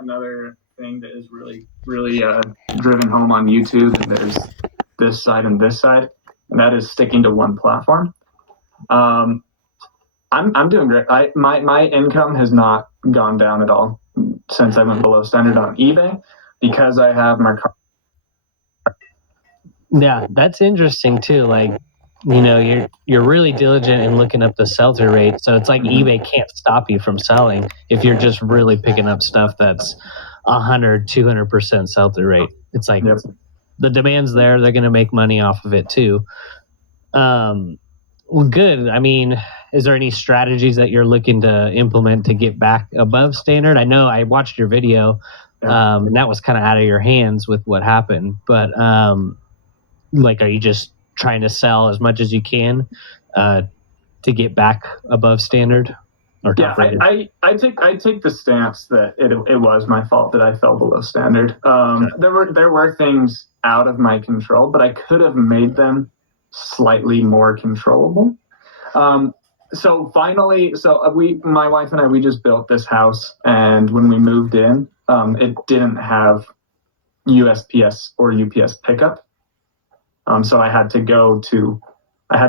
another thing that is really driven home on YouTube. And there's this side and this side, and that is sticking to one platform. I'm doing great. My income has not gone down at all since I went below standard on eBay because I have my car. Yeah, that's interesting too. Like, you're really diligent in looking up the sell-through rate. So it's like eBay can't stop you from selling if you're just really picking up stuff that's 100-200% sell-through rate. It's like Yep. the demand's there; they're going to make money off of it too. Well, good. I mean, is there any strategies that you're looking to implement to get back above standard? I know I watched your video, and that was kind of out of your hands with what happened. But like, are you just trying to sell as much as you can to get back above standard? Or Yeah, I take the stance that it was my fault that I fell below standard. There were things out of my control, but I could have made them slightly more controllable. So finally, my wife and I, we just built this house, and when we moved in, it didn't have USPS or UPS pickup. So I had to go to the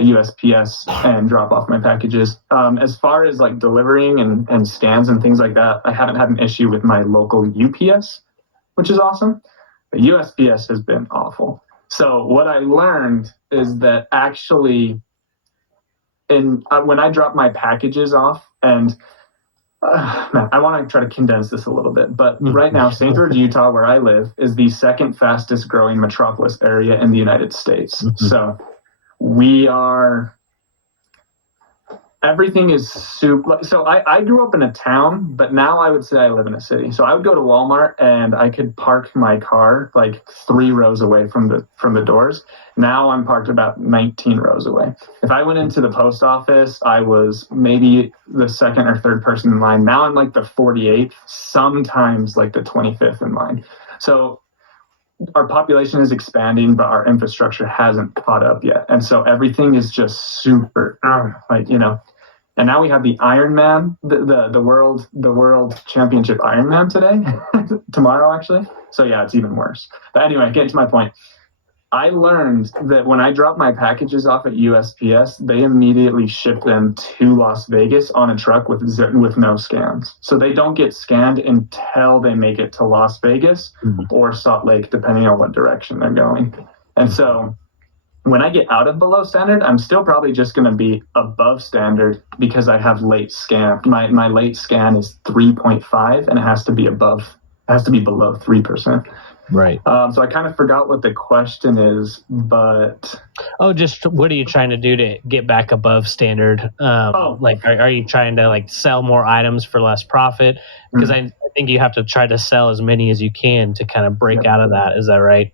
USPS and drop off my packages. As far as like delivering and scans and things like that, I haven't had an issue with my local UPS, which is awesome. The USPS has been awful. So what I learned is that actually, when I drop my packages off, and I want to try to condense this a little bit, but right now, St. George, Utah, where I live, is the second fastest growing metropolis area in the United States. Mm-hmm. So everything is super. So I grew up in a town, but now I would say I live in a city. So I would go to Walmart and I could park my car like 3 rows away from the doors. Now I'm parked about 19 rows away. If I went into the post office, I was maybe the second or third person in line. Now I'm like the 48th, sometimes like the 25th in line. So our population is expanding, but our infrastructure hasn't caught up yet. And so everything is just super, and now we have the Ironman, the world championship Ironman today, tomorrow actually. So yeah, it's even worse. But anyway, getting to my point. I learned that when I drop my packages off at USPS, they immediately ship them to Las Vegas on a truck with no scans. So they don't get scanned until they make it to Las Vegas or Salt Lake, depending on what direction they're going. And so when I get out of below standard, I'm still probably just going to be above standard because I have late scan. My late scan is 3.5 and it has to be below 3%. Right. So I kind of forgot what the question is, but just what are you trying to do to get back above standard? Like, are you trying to like sell more items for less profit? Because I think you have to try to sell as many as you can to kind of break out of that. Is that right?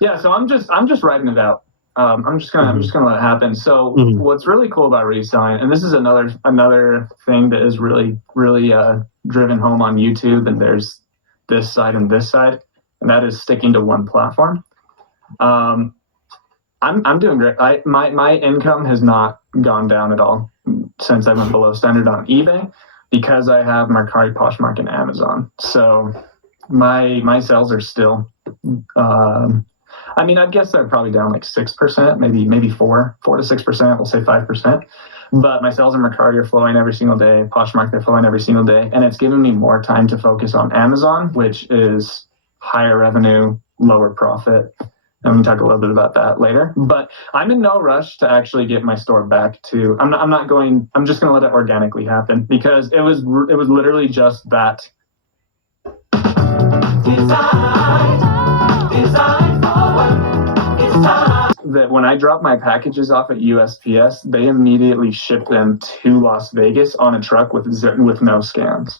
Yeah. So I'm just writing it out. I'm just gonna let it happen. So what's really cool about reselling, and this is another thing that is really driven home on YouTube, and there's this side and this side, and that is sticking to one platform. I'm doing great. My income has not gone down at all since I went below standard on eBay because I have Mercari, Poshmark, and Amazon. So my sales are still. I guess they're probably down like 6%, maybe 4 to 6%. We'll say 5%. But my sales in Mercari are flowing every single day. Poshmark, they're flowing every single day. And it's giving me more time to focus on Amazon, which is higher revenue, lower profit. And we can talk a little bit about that later. But I'm in no rush to actually get my store back to. I'm just going to let it organically happen because it was literally just that. That when I drop my packages off at USPS, they immediately ship them to Las Vegas on a truck with no scans.